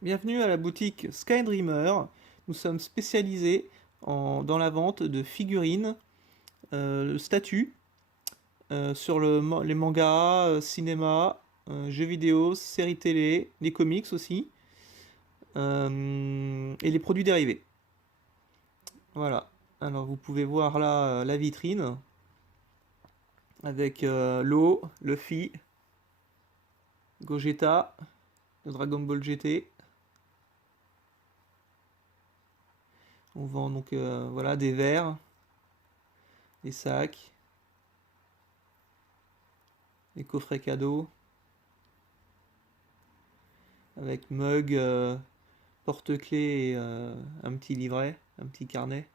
Bienvenue à la boutique Skydreamer. Nous sommes spécialisés dans la vente de figurines, statues, sur les mangas, cinéma, jeux vidéo, séries télé, les comics aussi, et les produits dérivés. Voilà. Alors vous pouvez voir là la vitrine avec Lo, Luffy, Gogeta, le Dragon Ball GT. On vend donc voilà des verres, des sacs, des coffrets cadeaux avec mug, porte-clés et un petit livret, un petit carnet.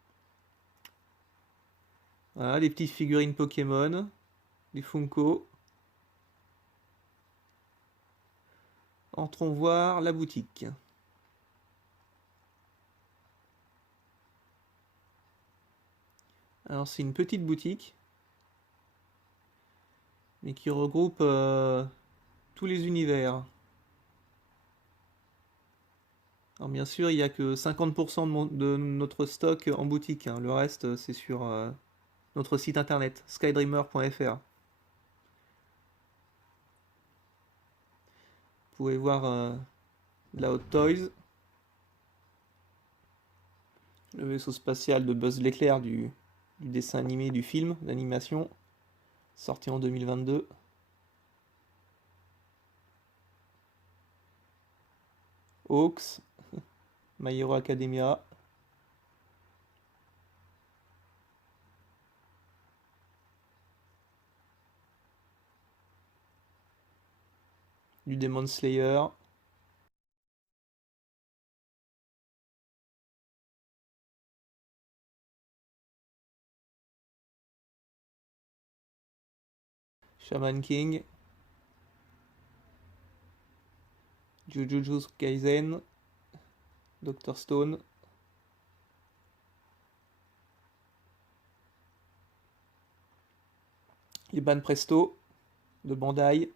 Voilà, les petites figurines Pokémon, des Funko. Entrons voir la boutique. Alors c'est une petite boutique, mais qui regroupe tous les univers. Alors bien sûr, il n'y a que 50% de notre stock en boutique, hein. Le reste, c'est sur notre site internet, skydreamer.fr. Vous pouvez voir de la Hot Toys, le vaisseau spatial de Buzz l'éclair du dessin animé, du film d'animation, sorti en 2022. Hawks, My Hero Academia. Du Demon Slayer. Shaman King. Jujutsu Kaisen. Dr. Stone. Iban Presto de Bandai.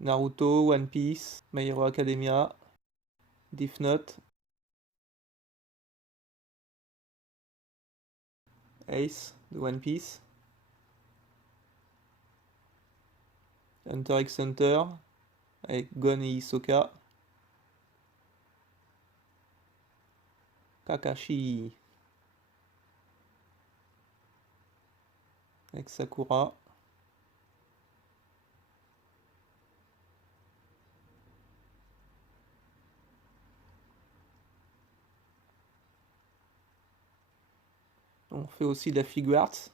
Naruto, One Piece, My Hero Academia, Death Note, Ace de One Piece, Hunter x Hunter avec Gon et Hisoka, Kakashi avec Sakura, on fait aussi de la figure arts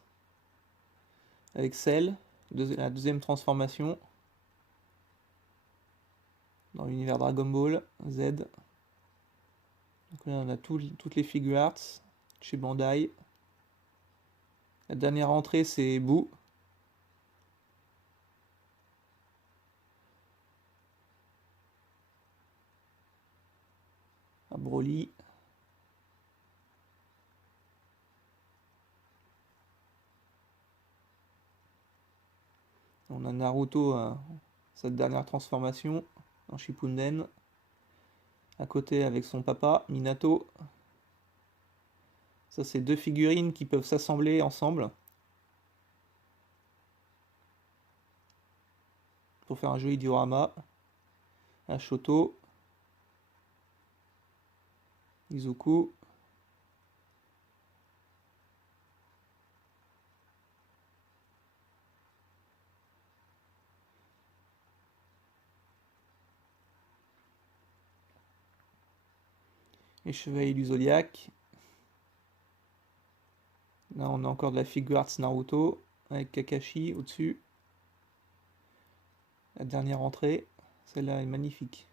avec Cell, la deuxième transformation dans l'univers Dragon Ball Z. Donc là on a toutes les figure arts chez Bandai. La dernière entrée c'est Boo. À Broly. On a Naruto, cette dernière transformation en Shippuden. À côté avec son papa, Minato. Ça, c'est deux figurines qui peuvent s'assembler ensemble pour faire un joli diorama. Un Shoto, Izuku. Les Chevaliers du Zodiaque. Là, on a encore de la figure arts Naruto avec Kakashi au-dessus. La dernière entrée, celle-là est magnifique.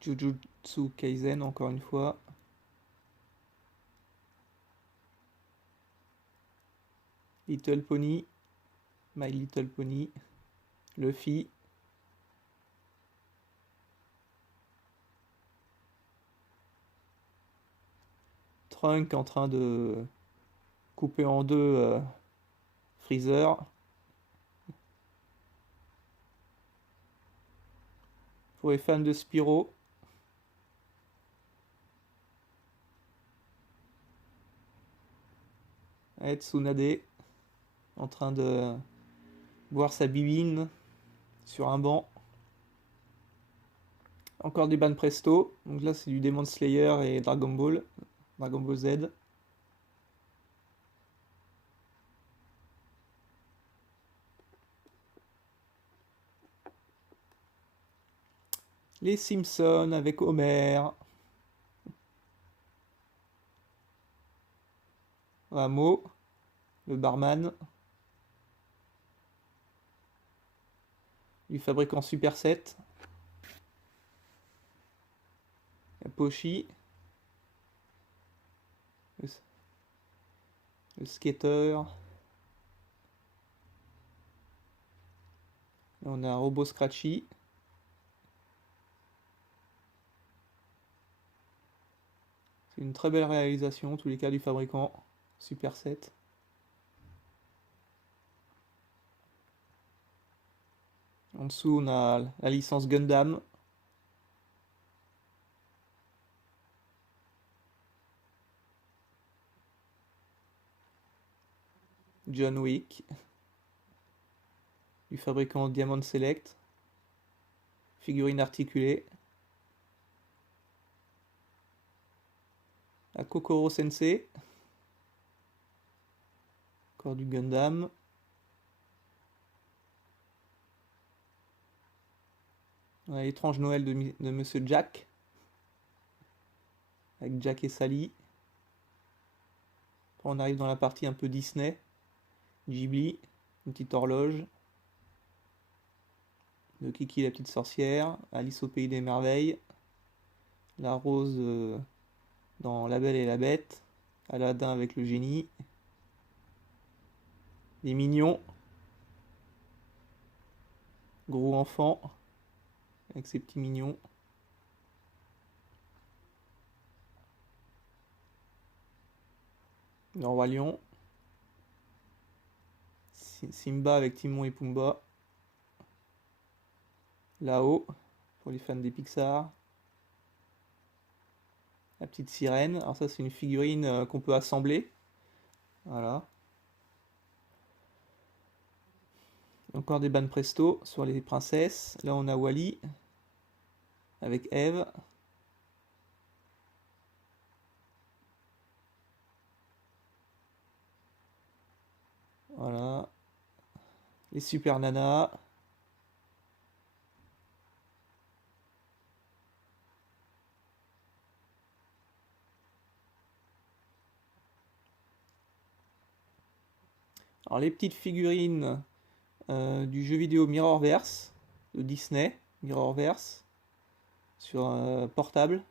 Jujutsu Kaisen, encore une fois. Little Pony, My Little Pony, Luffy. Trunk en train de couper en deux Freezer. Pour les fans de Spyro. Tsunade en train de boire sa bibine sur un banc. Encore du Ban Presto. Donc là, c'est du Demon Slayer et Dragon Ball. Dragon Ball Z. Les Simpsons avec Homer. Rameau, le barman. Du fabricant Super 7. Pochi. Le skater. Là, on a un robot Scratchy. C'est une très belle réalisation, tous les cas du fabricant Super 7. En dessous, on a la licence Gundam. John Wick. Du fabricant Diamond Select. Figurine articulée. La Kokoro Sensei. Encore du Gundam. On a l'étrange Noël de Monsieur Jack. Avec Jack et Sally. Après, on arrive dans la partie un peu Disney. Ghibli. Une petite horloge. De Kiki la petite sorcière. Alice au pays des merveilles. La rose dans La Belle et la Bête. Aladdin avec le génie. Les mignons. Gros enfant. Avec ses petits mignons. Le Roi Lion. Simba avec Timon et Pumba. Là-haut, pour les fans des Pixar. La petite sirène. Alors ça, c'est une figurine qu'on peut assembler. Voilà. Encore des Ban Presto sur les princesses. Là, on a Wally avec Eve. Voilà. Les Super Nanas. Alors les petites figurines du jeu vidéo Mirrorverse de Disney, Mirrorverse, sur portable.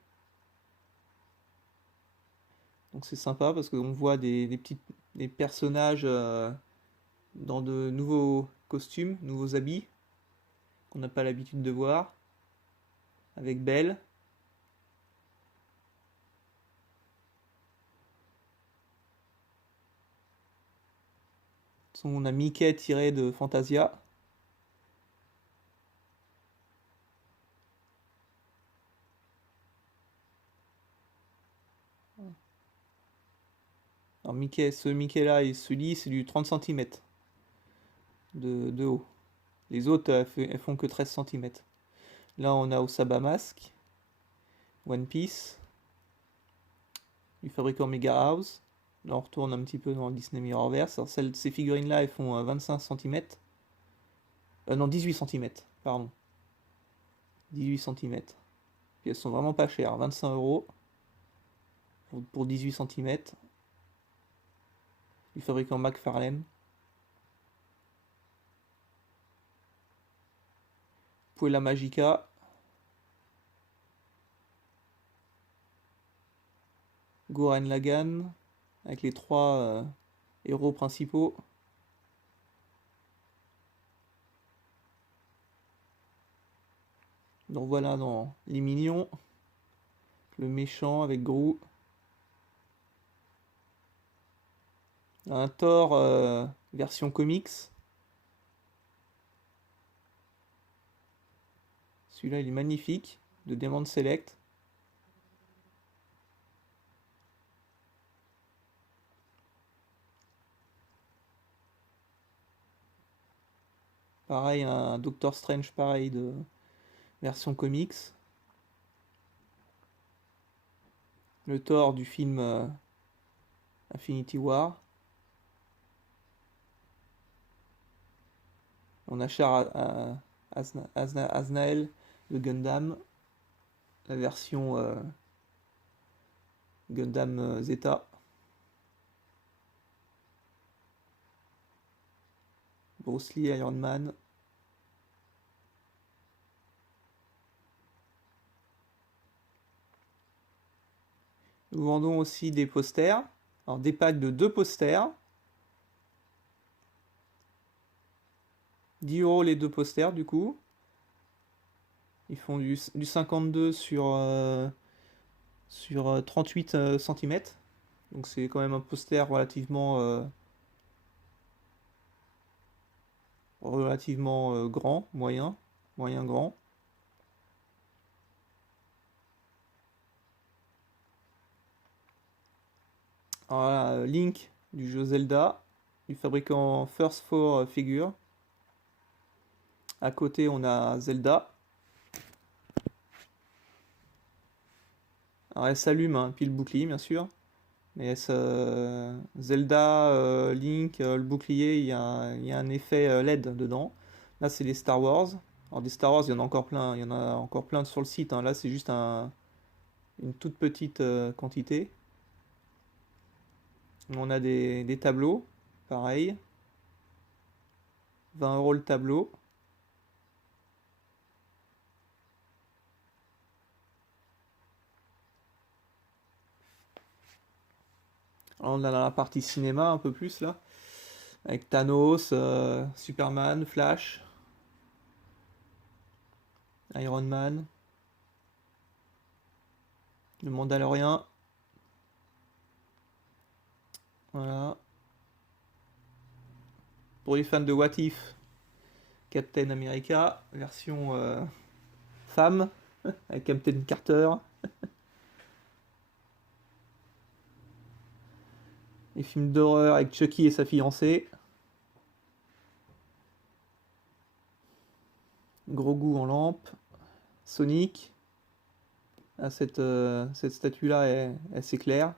Donc c'est sympa parce qu'on voit des personnages dans de nouveaux costumes, nouveaux habits qu'on n'a pas l'habitude de voir. Avec Belle. On a Mickey tiré de Fantasia. Alors Mickey, ce Mickey là et celui c'est du 30 cm de haut. Les autres elles font que 13 cm. Là on a Osaba Mask, One Piece, du fabricant Mega House. Là on retourne un petit peu dans le Disney Mirrorverse. Alors ces figurines là elles font 25 cm. Non 18 cm, pardon. 18 cm. Puis elles sont vraiment pas chères, 25 € pour 18 cm. Du fabricant McFarlane. Puella Magica. Gurren Lagann, avec les trois héros principaux. Donc voilà dans Les Mignons, le méchant avec Gru. Un Thor version comics. Celui-là, il est magnifique, de Diamond Select. Pareil, un Doctor Strange pareil de version comics. Le Thor du film Infinity War. On a Aznael de Gundam, la version Gundam Zeta. Bruce Lee, Iron Man. Nous vendons aussi des posters. Alors des packs de 2 posters. 10 € les 2 posters du coup. Ils font du 52 sur 38 cm. Donc c'est quand même un poster relativement grand, moyen grand. Alors là, Link du jeu Zelda, du fabricant First Four Figure. À côté, on a Zelda. Alors elle s'allume, hein, puis le bouclier, bien sûr. Mais Zelda, Link, le bouclier, il y a un effet LED dedans. Là, c'est les Star Wars. Alors des Star Wars, il y en a encore plein. Il y en a encore plein sur le site, hein. Là, c'est juste une toute petite quantité. On a des tableaux, pareil. 20 € le tableau. Alors, on a la partie cinéma un peu plus là. Avec Thanos, Superman, Flash, Iron Man, le Mandalorien. Voilà. Pour les fans de What If, Captain America, version femme, avec Captain Carter. Les films d'horreur avec Chucky et sa fiancée. Gros goût en lampe. Sonic. Ah, cette statue-là est assez claire.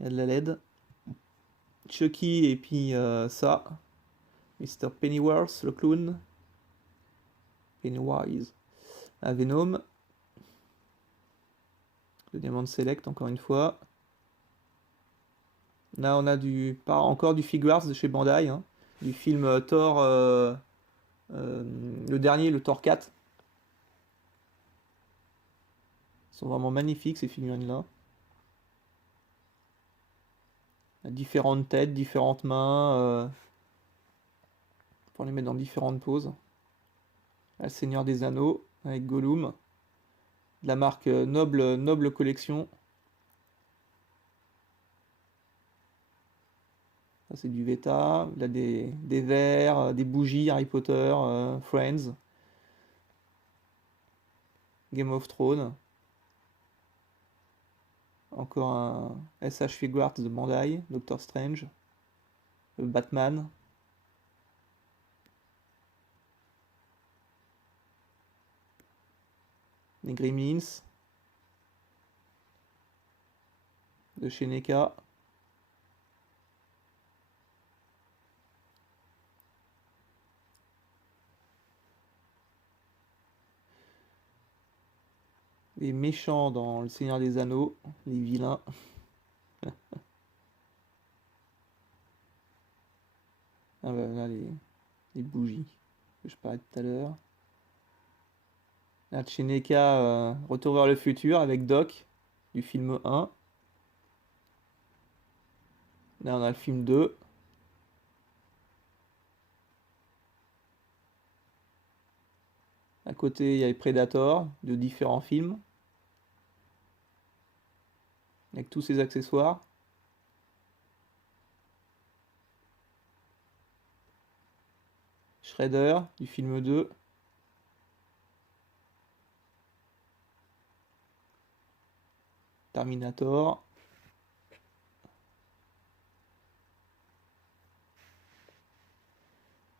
Il y a de la LED. Chucky et puis ça. Mr. Pennyworth, le clown. Pennywise. La Venom. Le Diamond Select, encore une fois. Là, on a encore du Figuarts de chez Bandai. Hein, du film Thor. Le dernier, le Thor 4. Ils sont vraiment magnifiques ces figurines-là. Différentes têtes, différentes mains. Pour les mettre dans différentes poses. Le Seigneur des Anneaux avec Gollum. De la marque Noble Collection. Ça c'est du Veta. Là des verres, des bougies, Harry Potter, Friends. Game of Thrones. Encore un SH Figuarts de Bandai, Doctor Strange, Batman. Les Gremlins de chez NECA. Les méchants dans Le Seigneur des Anneaux, les vilains. Ah bah là, les bougies que je parlais tout à l'heure. Là, de chez NECA, Retour vers le futur avec Doc du film 1. Là, on a le film 2. À côté, il y a les Predator de différents films. Avec tous ces accessoires. Shredder du film 2. Terminator.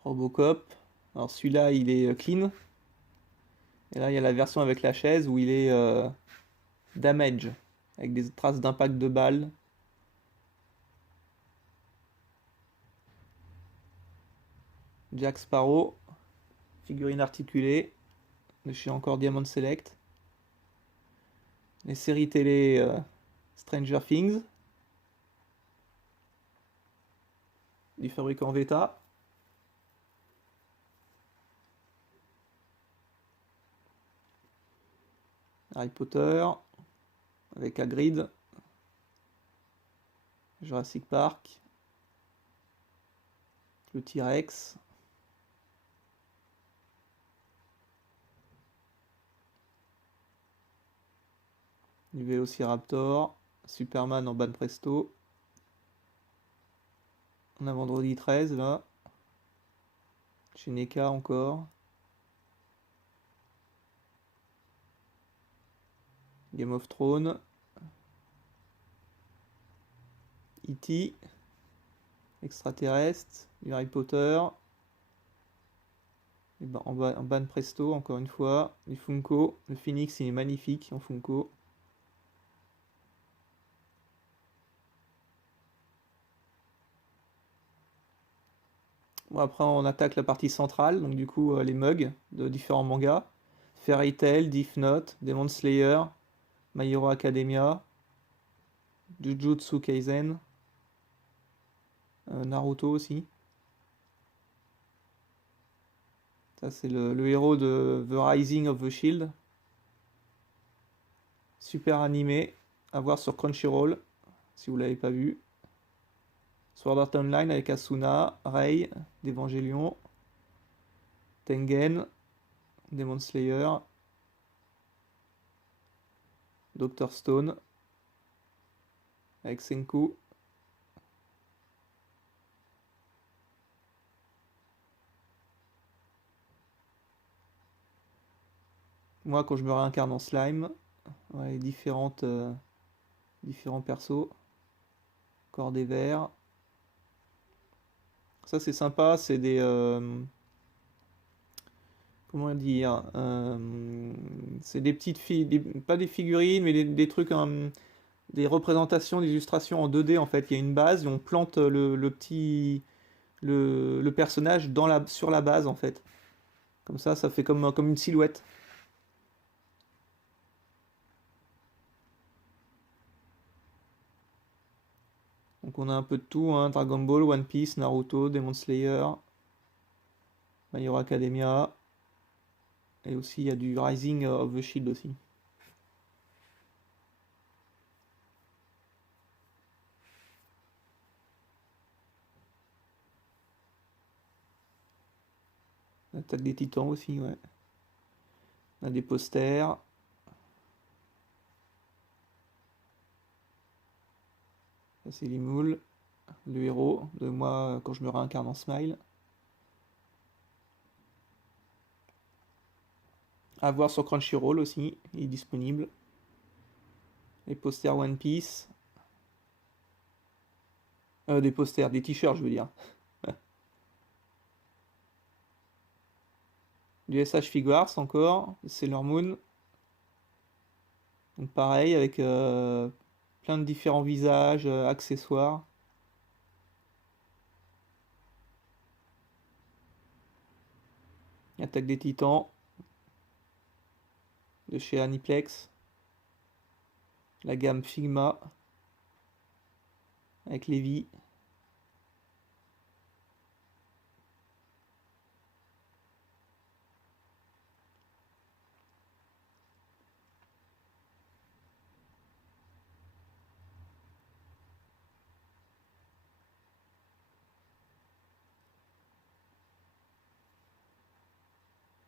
Robocop. Alors celui-là, il est clean. Et là, il y a la version avec la chaise où il est damage, avec des traces d'impact de balles. Jack Sparrow, figurine articulée, de chez encore Diamond Select. Les séries télé Stranger Things, du fabricant Veta. Harry Potter, avec Hagrid. Jurassic Park. Le T-Rex. Du Vélociraptor. Superman en bas de presto. On a vendredi 13 là. Chez NECA encore. Game of Thrones. E.T. Extraterrestre. Du Harry Potter. Et ben, en bas de presto encore une fois. Du Funko. Le Phoenix il est magnifique en Funko. Bon, après, on attaque la partie centrale, donc du coup, les mugs de différents mangas. Fairy Tail, Death Note, Demon Slayer, My Hero Academia, Jujutsu Kaisen, Naruto aussi. Ça, c'est le héros de The Rising of the Shield. Super animé, à voir sur Crunchyroll, si vous l'avez pas vu. Sword Art Online avec Asuna, Rei, d'Evangelion, Tengen, Demon Slayer, Dr. Stone, avec Senku. Moi, quand je me réincarne en slime, ouais, différents persos, corps des vers. Ça, c'est sympa, c'est des. Comment dire c'est des petites filles, pas des figurines, mais des trucs, des représentations, des illustrations en 2D en fait. Il y a une base et on plante le petit. Le personnage sur la base en fait. Comme ça fait comme une silhouette. Donc on a un peu de tout, hein, Dragon Ball, One Piece, Naruto, Demon Slayer, My Hero Academia, et aussi il y a du Rising of the Shield aussi. L'attaque des Titans aussi, ouais. On a des posters. Ça c'est Limoul, le héros de moi quand je me réincarne en Smile. À voir sur Crunchyroll aussi, il est disponible. Les posters One Piece. Des posters, des t-shirts je veux dire. Du SH Figuarts encore, Sailor Moon. Donc pareil, avec plein de différents visages, accessoires. Attaque des Titans de chez Aniplex. La gamme Figma avec Levi.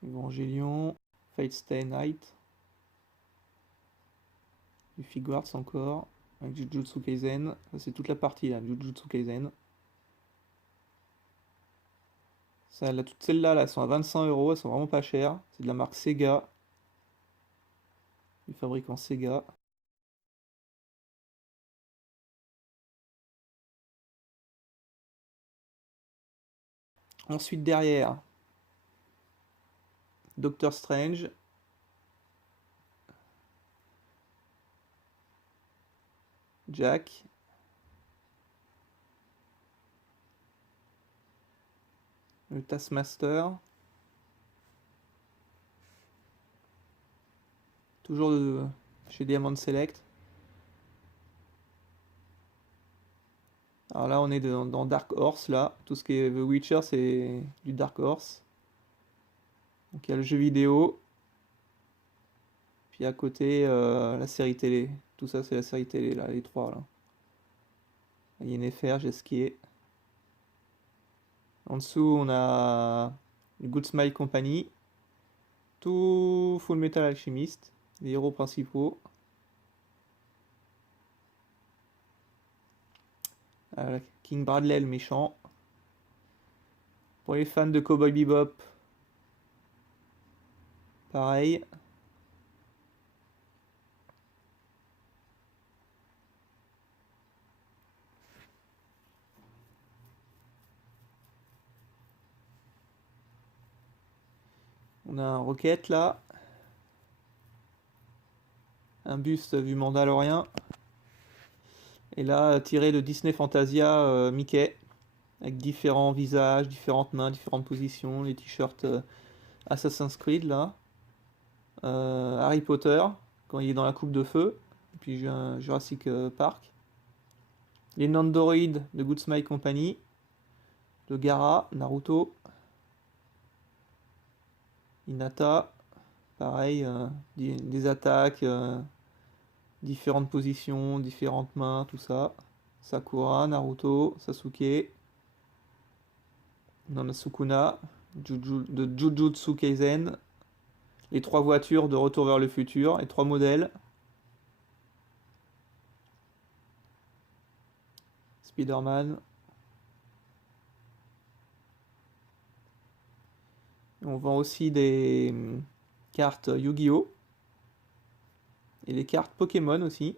Evangelion, Fate Stay Night, du Figuarts encore, avec Jujutsu Kaisen, ça c'est toute la partie là, Jujutsu Kaisen. Toutes celles-là, là, elles sont à 25 euros, elles sont vraiment pas chères. C'est de la marque Sega, du fabricant Sega. Ensuite, derrière, Doctor Strange. Jack. Le Taskmaster. Toujours chez Diamond Select. Alors là, on est dans Dark Horse, là. Tout ce qui est The Witcher, c'est du Dark Horse. Donc il y a le jeu vidéo. Puis à côté, la série télé. Tout ça, c'est la série télé, là, les trois, là. Yennefer, Jesquier. En dessous, on a le Good Smile Company. Tout Full Metal Alchemist. Les héros principaux. King Bradley, le méchant. Pour les fans de Cowboy Bebop, pareil. On a un Rocket là. Un buste du Mandalorien. Et là, tiré de Disney Fantasia, Mickey. Avec différents visages, différentes mains, différentes positions. Les t-shirts Assassin's Creed là. Harry Potter, quand il est dans la coupe de feu. Et puis Jurassic Park. Les Nandoroid de Good Smile Company. Le Gaara, Naruto. Hinata, pareil, des attaques, différentes positions, différentes mains, tout ça. Sakura, Naruto, Sasuke, Sukuna, de Jujutsu Kaisen, les trois voitures de Retour vers le futur, les trois modèles. Spider-Man. On vend aussi des cartes Yu-Gi-Oh! Et des cartes Pokémon aussi,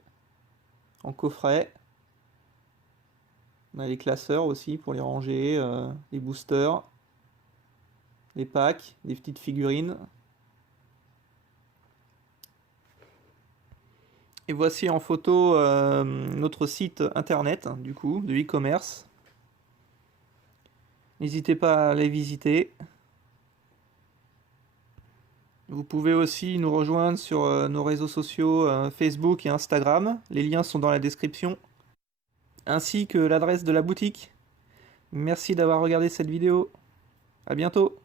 en coffret. On a les classeurs aussi pour les ranger, les boosters, les packs, des petites figurines. Et voici en photo notre site internet, du coup, de e-commerce. N'hésitez pas à aller visiter. Vous pouvez aussi nous rejoindre sur nos réseaux sociaux Facebook et Instagram. Les liens sont dans la description. Ainsi que l'adresse de la boutique. Merci d'avoir regardé cette vidéo. À bientôt.